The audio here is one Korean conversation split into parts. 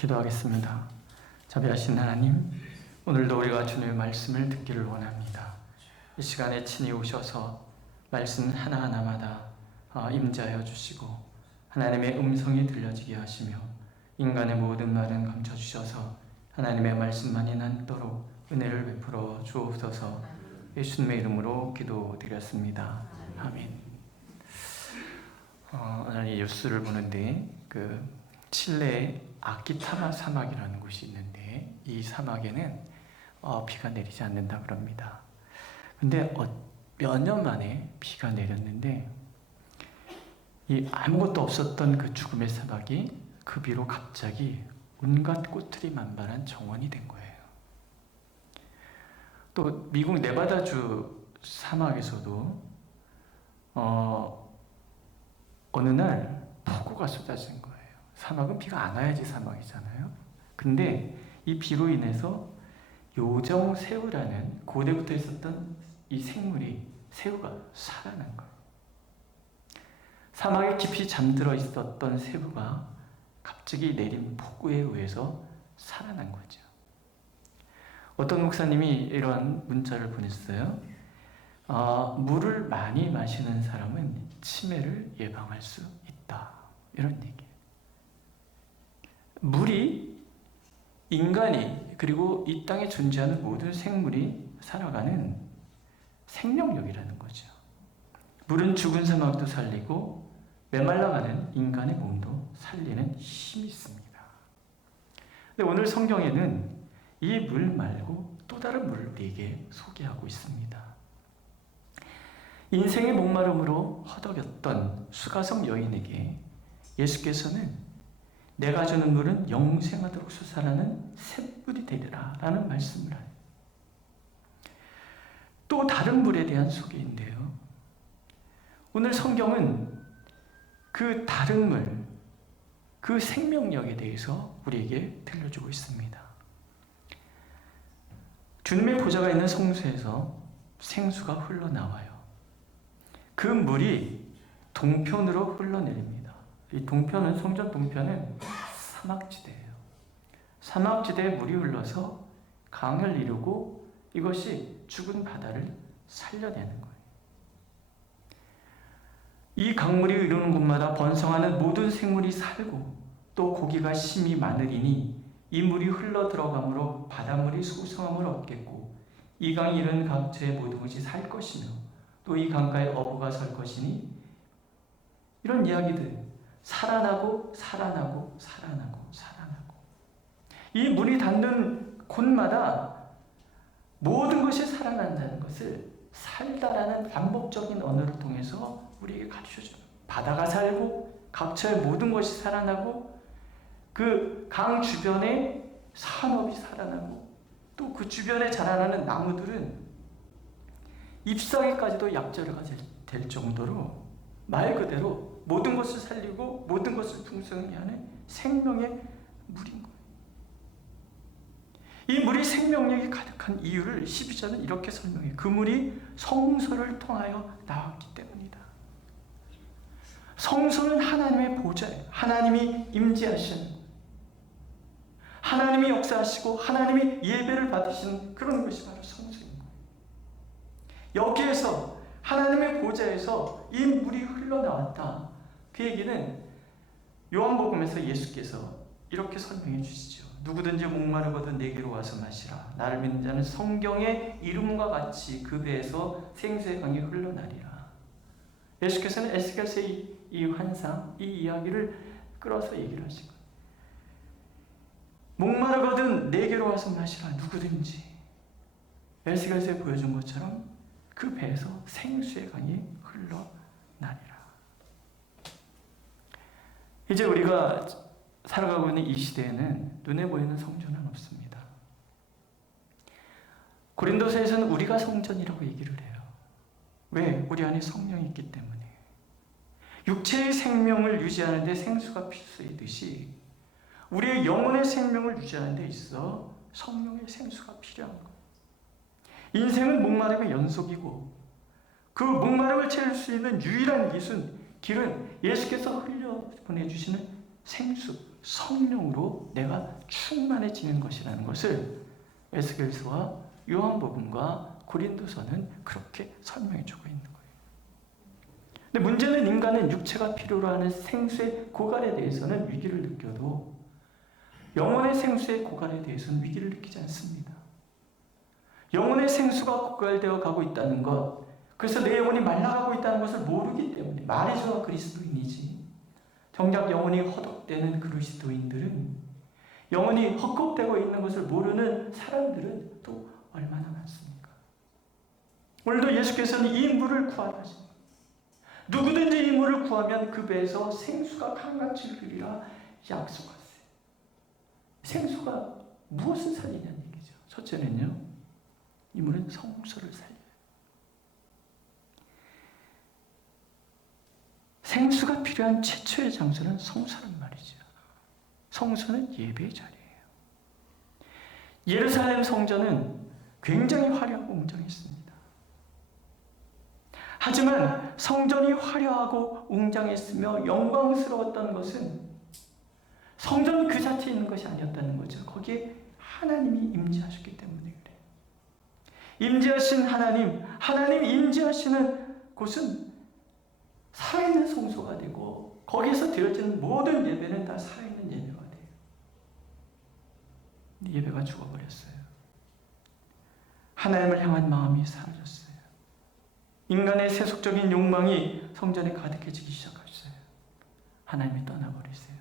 기도하겠습니다. 자비하신 하나님, 오늘도 우리가 주님의 말씀을 듣기를 원합니다. 이 시간에 친히 오셔서 말씀 하나하나마다 임재하여 주시고 하나님의 음성이 들려지게 하시며 인간의 모든 말은 감춰주셔서 하나님의 말씀만이 남도록 은혜를 베풀어 주옵소서. 예수님의 이름으로 기도드렸습니다. 아멘. 오늘 이 뉴스를 보는데 칠레의 아키타마 사막이라는 곳이 있는데 이 사막에는 비가 내리지 않는다 그럽니다. 근데 몇 년 만에 비가 내렸는데 이 아무것도 없었던 그 죽음의 사막이 그 비로 갑자기 온갖 꽃들이 만발한 정원이 된 거예요. 또 미국 네바다주 사막에서도 어느 날 폭우가 쏟아진 거예요. 사막은 비가 안 와야지 사막이잖아요. 근데 이 비로 인해서 요정새우라는 고대부터 있었던 이 생물이 새우가 살아난 거예요. 사막에 깊이 잠들어 있었던 새우가 갑자기 내린 폭우에 의해서 살아난 거죠. 어떤 목사님이 이런 문자를 보냈어요. 물을 많이 마시는 사람은 치매를 예방할 수 있다. 이런 얘기예요. 물이 인간이 그리고 이 땅에 존재하는 모든 생물이 살아가는 생명력이라는 거죠. 물은 죽은 사막도 살리고 메말라가는 인간의 몸도 살리는 힘이 있습니다. 근데 오늘 성경에는 이 물 말고 또 다른 물을 우리에게 소개하고 있습니다. 인생의 목마름으로 허덕였던 수가성 여인에게 예수께서는 내가 주는 물은 영생하도록 솟아나는 샘물이 되리라 라는 말씀을 해요. 또 다른 물에 대한 소개인데요. 오늘 성경은 그 다른 물, 그 생명력에 대해서 우리에게 들려주고 있습니다. 주님의 보좌가 있는 성소에서 생수가 흘러나와요. 그 물이 동편으로 흘러내립니다. 이 동편은, 성전 동편은 사막지대예요. 사막지대에 물이 흘러서 강을 이루고 이것이 죽은 바다를 살려내는 거예요. 이 강물이 이루는 곳마다 번성하는 모든 생물이 살고 또 고기가 심이 많으리니 이 물이 흘러 들어가므로 바닷물이 소성함을 얻겠고 이 강이 이루는 각처의 모든 것이 살 것이며 또 이 강가에 어부가 설 것이니 이런 이야기들 살아나고 살아나고 살아나고 살아나고 이 물이 닿는 곳마다 모든 것이 살아난다는 것을 살다라는 반복적인 언어를 통해서 우리에게 가르쳐줍니다. 바다가 살고 각처의 모든 것이 살아나고 그 강 주변에 산업이 살아나고 또 그 주변에 자라나는 나무들은 잎사귀까지도 약재가 될 정도로 말 그대로 모든 것을 살리고 모든 것을 풍성히 하는 생명의 물인 거예요. 이 물이 생명력이 가득한 이유를 12절은 이렇게 설명해요. 그 물이 성소를 통하여 나왔기 때문이다. 성소는 하나님의 보좌예요. 하나님이 임재하시는, 하나님이 역사하시고 하나님이 예배를 받으시는 그런 것이 바로 성소인 거예요. 여기에서 하나님의 보좌에서 이 물이 흘러나왔다. 그 얘기는 요한복음에서 예수께서 이렇게 설명해 주시죠. 누구든지 목마르거든 내게로 와서 마시라. 나를 믿는 자는 성경의 이름과 같이 그 배에서 생수의 강이 흘러나리라. 예수께서는 에스겔서의 이 환상, 이 이야기를 끌어서 얘기를 하신 거예요. 목마르거든 내게로 와서 마시라. 누구든지. 에스겔서에 보여준 것처럼 그 배에서 생수의 강이 흘러나리라. 이제 우리가 살아가고 있는 이 시대에는 눈에 보이는 성전은 없습니다. 고린도서에서는 우리가 성전이라고 얘기를 해요. 왜? 우리 안에 성령이 있기 때문에. 육체의 생명을 유지하는 데 생수가 필수이듯이 우리의 영혼의 생명을 유지하는 데 있어 성령의 생수가 필요한 거예요. 인생은 목마름의 연속이고 그 목마름을 채울 수 있는 유일한 길은 예수께서 흘려 보내주시는 생수, 성령으로 내가 충만해지는 것이라는 것을 에스겔서와 요한복음과 고린도서는 그렇게 설명해 주고 있는 거예요. 근데 문제는 인간은 육체가 필요로 하는 생수의 고갈에 대해서는 위기를 느껴도 영혼의 생수의 고갈에 대해서는 위기를 느끼지 않습니다. 영혼의 생수가 고갈되어 가고 있다는 것, 그래서 내 영혼이 말라가고 있다는 것을 모르기 때문에, 말이죠, 그리스도인이지. 정작 영혼이 허덕대는 그리스도인들은, 영혼이 헛것되고 있는 것을 모르는 사람들은 또 얼마나 많습니까? 오늘도 예수께서는 이 물을 구하라 하십니다. 누구든지 이 물을 구하면 그 배에서 생수가 강같이 흐르리라 약속하세요. 생수가 무엇을 살리냐는 얘기죠. 첫째는요, 이 물은 성소를 살려요. 생수가 필요한 최초의 장소는 성소란 말이죠. 성소는 예배의 자리예요. 예루살렘 성전은 굉장히 화려하고 웅장했습니다. 하지만 성전이 화려하고 웅장했으며 영광스러웠던 것은 성전 그 자체에 있는 것이 아니었다는 거죠. 거기에 하나님이 임재하셨기 때문에 그래요. 임재하신 하나님 임재하시는 곳은 살아있는 성소가 되고 거기에서 드려지는 모든 예배는 다 살아있는 예배가 돼요. 근데 예배가 죽어버렸어요. 하나님을 향한 마음이 사라졌어요. 인간의 세속적인 욕망이 성전에 가득해지기 시작했어요. 하나님이 떠나버리세요.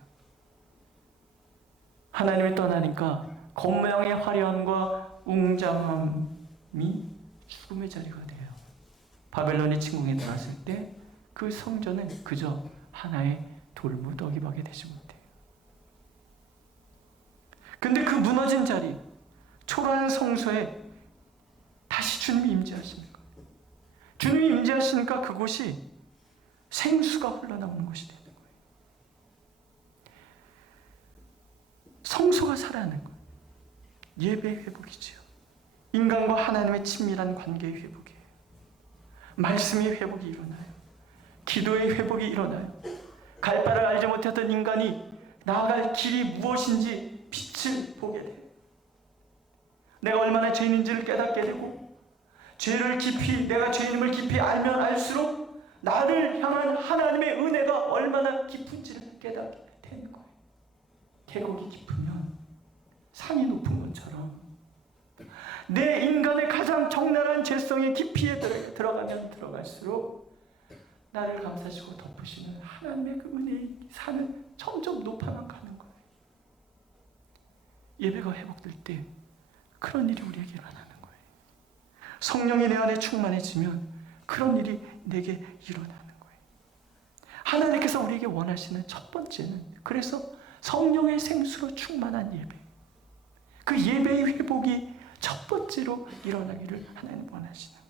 하나님이 떠나니까 겉모양의 화려함과 웅장함이 죽음의 자리가 돼요. 바벨론이 침공에 들어왔을 때 그 성전은 그저 하나의 돌무더기밖에 되지 못해요. 근데 그 무너진 자리, 초라한 성소에 다시 주님이 임재하시는 거예요. 주님이 임재하시니까 그곳이 생수가 흘러나오는 곳이 되는 거예요. 성소가 살아나는 거예요. 예배의 회복이죠. 인간과 하나님의 친밀한 관계의 회복이에요. 말씀의 회복이 일어나요. 기도의 회복이 일어나요. 갈 바를 알지 못했던 인간이 나아갈 길이 무엇인지 빛을 보게 돼요. 내가 얼마나 죄인인지를 깨닫게 되고, 내가 죄인임을 깊이 알면 알수록 나를 향한 하나님의 은혜가 얼마나 깊은지를 깨닫게 되는 거예요. 계곡이 깊으면 산이 높은 것처럼 내 인간의 가장 적나라한 죄성의 깊이에 들어가면 들어갈수록 나를 감싸시고 덮으시는 하나님의 그 은혜의 산은 점점 높아만 가는 거예요. 예배가 회복될 때 그런 일이 우리에게 일어나는 거예요. 성령이 내 안에 충만해지면 그런 일이 내게 일어나는 거예요. 하나님께서 우리에게 원하시는 첫 번째는, 그래서 성령의 생수로 충만한 예배, 그 예배의 회복이 첫 번째로 일어나기를 하나님 원하시는 거예요.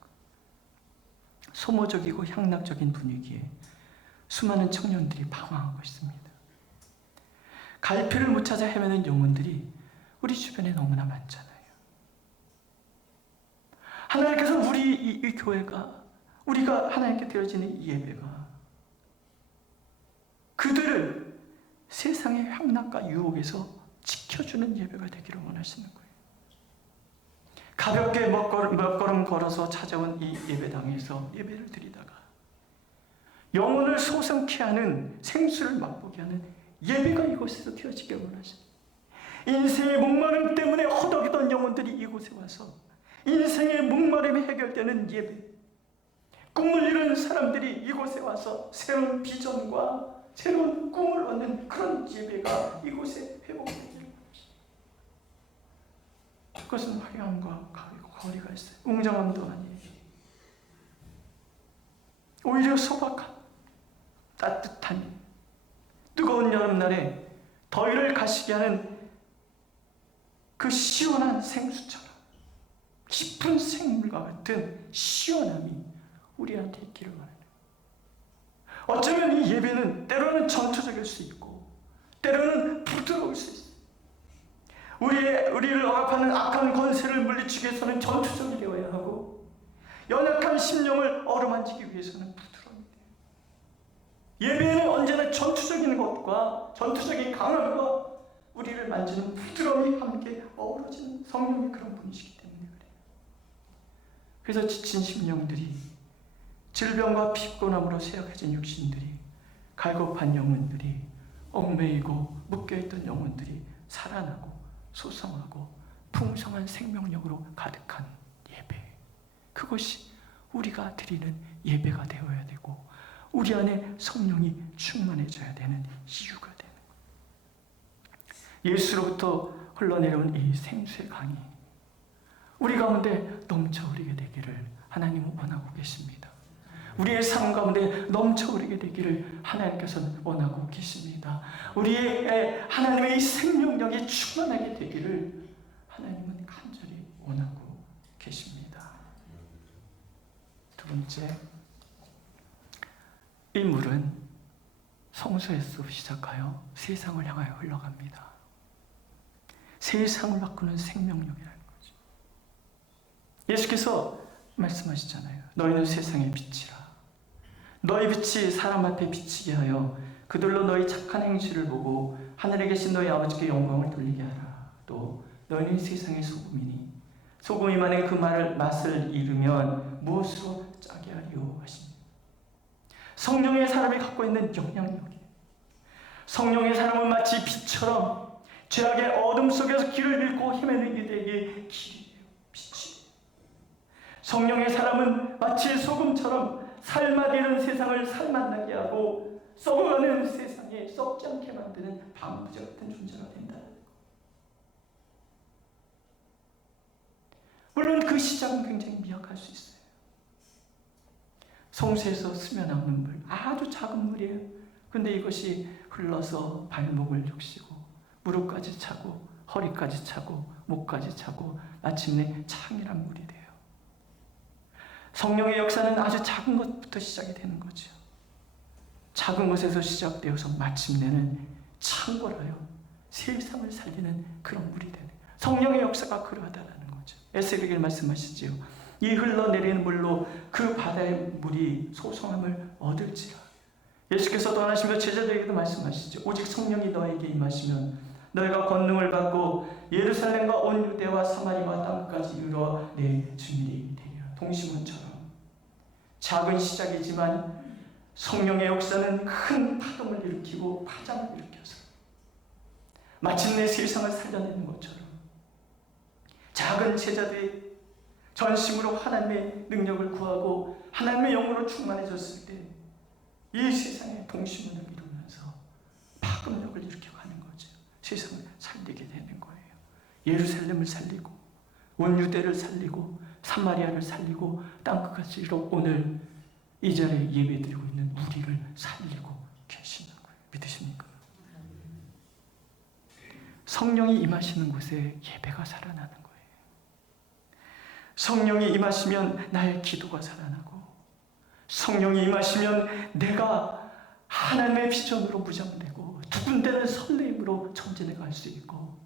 소모적이고 향락적인 분위기에 수많은 청년들이 방황하고 있습니다. 갈피를 못 찾아 헤매는 영혼들이 우리 주변에 너무나 많잖아요. 하나님께서 이 교회가, 우리가 하나님께 드려지는 이 예배가 그들을 세상의 향락과 유혹에서 지켜주는 예배가 되기를 원하시는 거예요. 가볍게 몇 걸음 걸어서 찾아온 이 예배당에서 예배를 드리다가 영혼을 소성케 하는 생수를 맛보게 하는 예배가 이곳에서 되어지길 원하십니다. 인생의 목마름 때문에 허덕이던 영혼들이 이곳에 와서 인생의 목마름이 해결되는 예배, 꿈을 이룬 사람들이 이곳에 와서 새로운 비전과 새로운 꿈을 얻는 그런 예배가 이곳에 회복되기를 원하십니다. 그것은 화려함과 거리가 있어요. 웅장함도 아니에요. 오히려 소박한, 따뜻한, 뜨거운 여름날에 더위를 가시게 하는 그 시원한 생수처럼 깊은 생물과 같은 시원함이 우리한테 있기를 원해요. 어쩌면 이 예배는 때로는 전투적일 수 있고 때로는 부드러울 수 있어요. 우리를 억압하는 악한 권세를 물리치기 위해서는 전투적이 되어야 하고, 연약한 심령을 어루만지기 위해서는 부드러움이 돼요. 예배는 언제나 전투적인 것과 전투적인 강함과 우리를 만지는 부드러움이 함께 어우러지는 성령의 그런 분이시기 때문에 그래요. 그래서 지친 심령들이, 질병과 피곤함으로 쇠약해진 육신들이, 갈급한 영혼들이, 얽매이고 묶여있던 영혼들이 살아나고 소성하고 풍성한 생명력으로 가득한 예배, 그것이 우리가 드리는 예배가 되어야 되고 우리 안에 성령이 충만해져야 되는 이유가 되는 거예요. 예수로부터 흘러내려온 이 생수의 강이 우리 가운데 넘쳐흐르게 되기를 하나님은 원하고 계십니다. 우리의 삶 가운데 넘쳐흐르게 되기를 하나님께서는 원하고 계십니다. 우리의 하나님의 이 생명력이 충만하게 되기를 하나님은 간절히 원하고 계십니다. 두 번째, 이 물은 성소에서 시작하여 세상을 향하여 흘러갑니다. 세상을 바꾸는 생명력이라는 거죠. 예수께서 말씀하시잖아요. 너희는 세상의 빛이라. 너희 빛이 사람 앞에 비치게 하여 그들로 너희 착한 행실을 보고 하늘에 계신 너희 아버지께 영광을 돌리게 하라. 또 너희는 세상의 소금이니 소금이 만약 그 맛을 잃으면 무엇으로 짜게 하리요 하십니다. 성령의 사람이 갖고 있는 영향력이에요. 성령의 사람은 마치 빛처럼 죄악의 어둠 속에서 길을 잃고 헤매는 이들에게 길이에요. 빛이에요. 성령의 사람은 마치 소금처럼 살맛 잃은 세상을 살맛나게 하고 썩어가는 세상에 썩지 않게 만드는 방부제 같은 존재가 된다는 것. 물론 그 시작은 굉장히 미약할 수 있어요. 성소에서 스며나오는 물, 아주 작은 물이에요. 근데 이것이 흘러서 발목을 적시고 무릎까지 차고 허리까지 차고 목까지 차고 마침내 창이란 물이 돼요. 성령의 역사는 아주 작은 것부터 시작이 되는 거죠. 작은 것에서 시작되어서 마침내는 창궐하여 세상을 살리는 그런 물이 되는, 성령의 역사가 그러하다는 거죠. 에스겔에게 말씀하시지요. 이 흘러내리는 물로 그 바다의 물이 소성함을 얻을지라. 예수께서 떠나시며 제자들에게도 말씀하시죠. 오직 성령이 너에게 임하시면 너희가 권능을 받고 예루살렘과 온 유대와 사마리아와 땅까지 이르러 내 주민이 되리라. 동시문처럼 작은 시작이지만 성령의 역사는 큰 파동을 일으키고 파장을 일으켜서 마침내 세상을 살려내는 것처럼 작은 제자들이 전심으로 하나님의 능력을 구하고 하나님의 영으로 충만해졌을 때 이 세상에 동심문을 이루면서 파급력을 일으켜가는 거죠. 세상을 살리게 되는 거예요. 예루살렘을 살리고 온 유대를 살리고 사마리아를 살리고 땅끝까지 이르러 오늘 이 자리에 예배드리고 있는 우리를 살리고 계시는 거예요. 믿으십니까? 성령이 임하시는 곳에 예배가 살아나는 거예요. 성령이 임하시면 나의 기도가 살아나고, 성령이 임하시면 내가 하나님의 비전으로 무장되고 두군데는 설레임으로 전진해 갈 수 있고,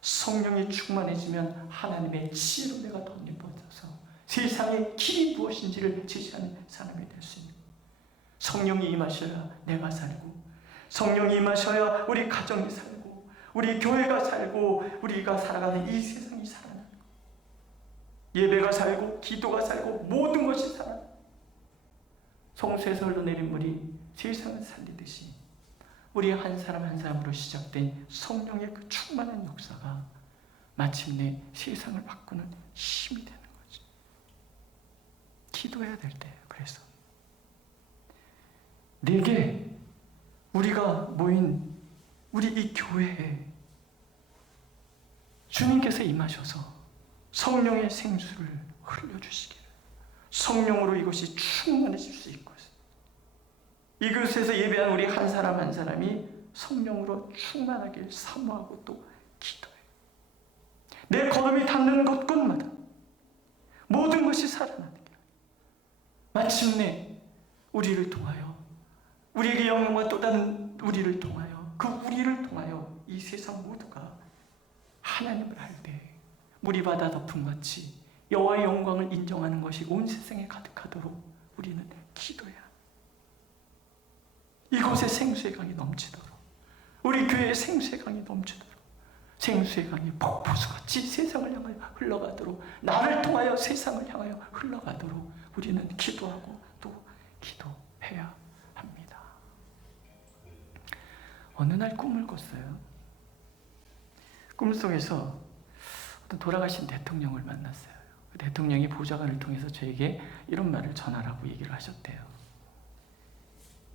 성령이 충만해지면 하나님의 지혜로 내가 덧입어져서 세상의 길이 무엇인지를 제시하는 사람이 될 수 있는, 성령이 임하셔야 내가 살고, 성령이 임하셔야 우리 가정이 살고, 우리 교회가 살고, 우리가 살아가는 이 세상이 살아나는 거예요. 예배가 살고 기도가 살고 모든 것이 살아나요. 성소에서 흘러내린 물이 세상을 살리듯이 우리 한 사람 한 사람으로 시작된 성령의 그 충만한 역사가 마침내 세상을 바꾸는 힘이 되는 거죠. 기도해야 될 때예요. 그래서 내게 우리가 모인 우리 이 교회에 주님께서 임하셔서 성령의 생수를 흘려주시기를, 성령으로 이것이 충만해질 수 있고, 이곳에서 예배한 우리 한 사람 한 사람이 성령으로 충만하길 사모하고 또 기도해요. 내 걸음이 닿는 곳곳마다 모든 것이 살아나는 길, 마침내 우리를 통하여, 우리에게 영광과 또 다른 우리를 통하여, 그 우리를 통하여 이 세상 모두가 하나님을 알 때 무리바다 덮음같이 여호와의 영광을 인정하는 것이 온 세상에 가득하도록 우리는 기도해야 합니다. 이곳에 생수의 강이 넘치도록, 우리 교회에 생수의 강이 넘치도록, 생수의 강이 폭포수같이 세상을 향하여 흘러가도록, 나를 통하여 세상을 향하여 흘러가도록 우리는 기도하고 또 기도해야 합니다. 어느 날 꿈을 꿨어요. 꿈속에서 어떤 돌아가신 대통령을 만났어요. 그 대통령이 보좌관을 통해서 저에게 이런 말을 전하라고 얘기를 하셨대요.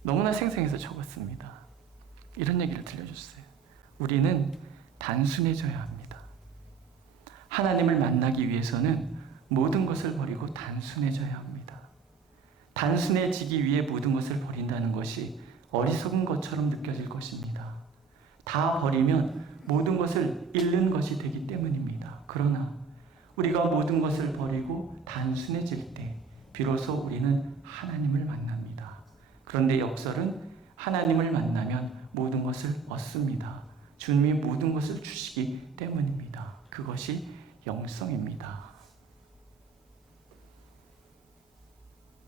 너무나 생생해서 적었습니다. 이런 얘기를 들려줬어요. 우리는 단순해져야 합니다. 하나님을 만나기 위해서는 모든 것을 버리고 단순해져야 합니다. 단순해지기 위해 모든 것을 버린다는 것이 어리석은 것처럼 느껴질 것입니다. 다 버리면 모든 것을 잃는 것이 되기 때문입니다. 그러나 우리가 모든 것을 버리고 단순해질 때 비로소 우리는 하나님을 만납니다. 그런데 역설은 하나님을 만나면 모든 것을 얻습니다. 주님이 모든 것을 주시기 때문입니다. 그것이 영성입니다.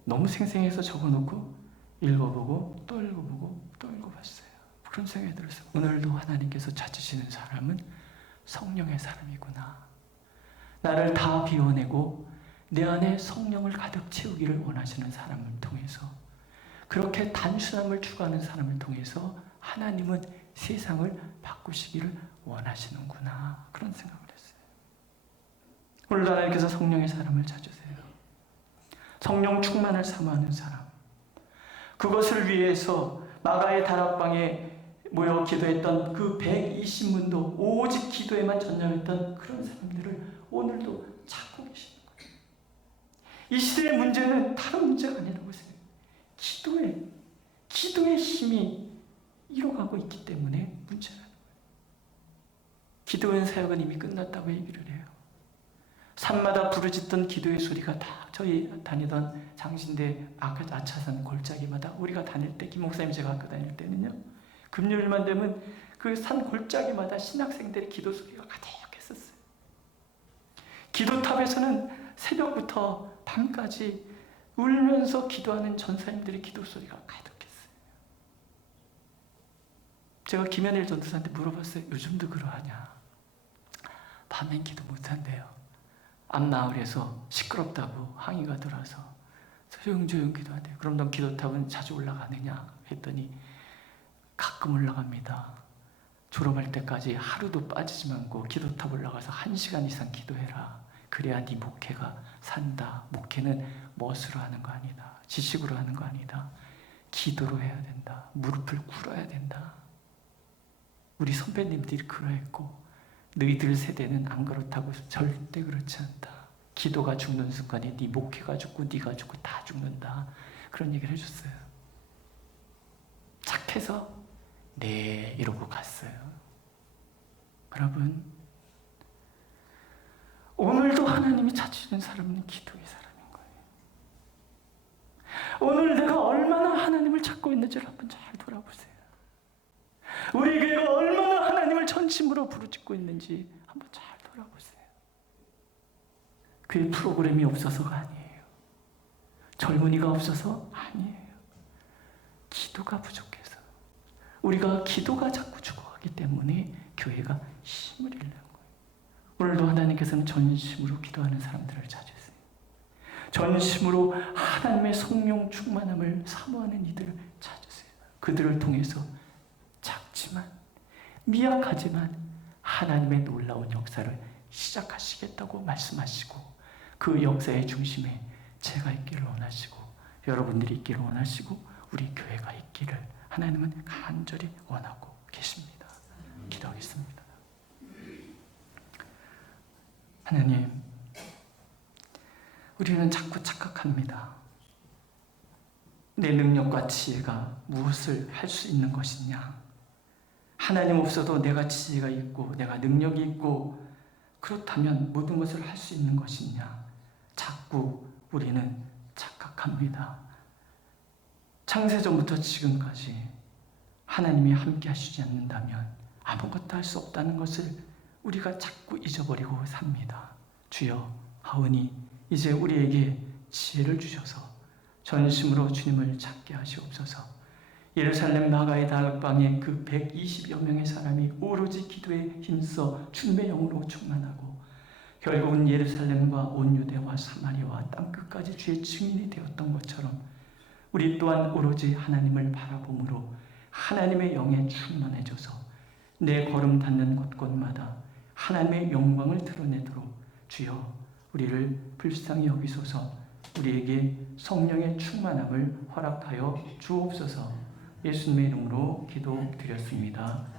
너무 생생해서 적어놓고 읽어보고 또 읽어보고 또 읽어봤어요. 그런 생각이 들었어요. 오늘도 하나님께서 찾으시는 사람은 성령의 사람이구나. 나를 다 비워내고 내 안에 성령을 가득 채우기를 원하시는 사람을 통해서, 그렇게 단순함을 추구하는 사람을 통해서 하나님은 세상을 바꾸시기를 원하시는구나. 그런 생각을 했어요. 오늘도 하나님께서 성령의 사람을 찾으세요. 성령 충만을 사모하는 사람, 그것을 위해서 마가의 다락방에 모여 기도했던 그 120문도 오직 기도에만 전념했던 그런 사람들을 오늘도 찾고 계시는 거예요. 이 시대의 문제는 다른 문제가 아니라고 생각해요. 기도의 힘이 이뤄가고 있기 때문에 문제라는 거예요. 기도의 사역은 이미 끝났다고 얘기를 해요. 산마다 부르짖던 기도의 소리가 다 저희 다니던 장신대 아차산 골짜기마다, 우리가 다닐 때, 김 목사님 제가 학교 다닐 때는요, 금요일만 되면 그 산 골짜기마다 신학생들의 기도 소리가 가득했었어요. 기도탑에서는 새벽부터 밤까지 울면서 기도하는 전사님들의 기도 소리가 가득했어요. 제가 김현일 전도사한테 물어봤어요. 요즘도 그러하냐? 밤엔 기도 못한대요. 앞마을에서 시끄럽다고 항의가 들어와서 조용조용 기도하대요. 그럼 넌 기도탑은 자주 올라가느냐? 했더니 가끔 올라갑니다. 졸업할 때까지 하루도 빠지지 않고 기도탑 올라가서 1시간 이상 기도해라. 그래야 네 목회가 산다. 목회는 멋으로 하는 거 아니다. 지식으로 하는 거 아니다. 기도로 해야 된다. 무릎을 꿇어야 된다. 우리 선배님들이 그러했고 너희들 세대는 안 그렇다고. 절대 그렇지 않다. 기도가 죽는 순간에 네 목회가 죽고 네가 죽고 다 죽는다. 그런 얘기를 해줬어요. 착해서 네 이러고 갔어요. 여러분, 오늘도 하나님이 찾으시는 사람은 기도의 사람인 거예요. 오늘 내가 얼마나 하나님을 찾고 있는지를 한번 잘 돌아보세요. 우리 교회가 얼마나 하나님을 전심으로 부르짖고 있는지 한번 잘 돌아보세요. 교회 프로그램이 없어서가 아니에요. 젊은이가 없어서 아니에요. 기도가 부족해서, 우리가 기도가 자꾸 죽어가기 때문에 교회가 힘을 잃는 거예요. 오늘도 하나님께서는 전심으로 기도하는 사람들을 찾으세요. 전심으로 하나님의 성령 충만함을 사모하는 이들을 찾으세요. 그들을 통해서 작지만 미약하지만 하나님의 놀라운 역사를 시작하시겠다고 말씀하시고, 그 역사의 중심에 제가 있기를 원하시고 여러분들이 있기를 원하시고 우리 교회가 있기를 하나님은 간절히 원하고 계십니다. 기도하겠습니다. 하나님, 우리는 자꾸 착각합니다. 내 능력과 지혜가 무엇을 할 수 있는 것이냐? 하나님 없어도 내가 지혜가 있고 내가 능력이 있고 그렇다면 모든 것을 할 수 있는 것이냐? 자꾸 우리는 착각합니다. 창세전부터 지금까지 하나님이 함께 하시지 않는다면 아무것도 할 수 없다는 것을 우리가 자꾸 잊어버리고 삽니다. 주여, 하오니 이제 우리에게 지혜를 주셔서 전심으로 주님을 찾게 하시옵소서. 예루살렘 마가의 다락방에 그 120여 명의 사람이 오로지 기도에 힘써 주님의 영으로 충만하고 결국은 예루살렘과 온 유대와 사마리아와 땅끝까지 주의 증인이 되었던 것처럼 우리 또한 오로지 하나님을 바라봄으로 하나님의 영에 충만해져서 내 걸음 닿는 곳곳마다 하나님의 영광을 드러내도록 주여 우리를 불쌍히 여기소서. 우리에게 성령의 충만함을 허락하여 주옵소서. 예수님의 이름으로 기도드렸습니다.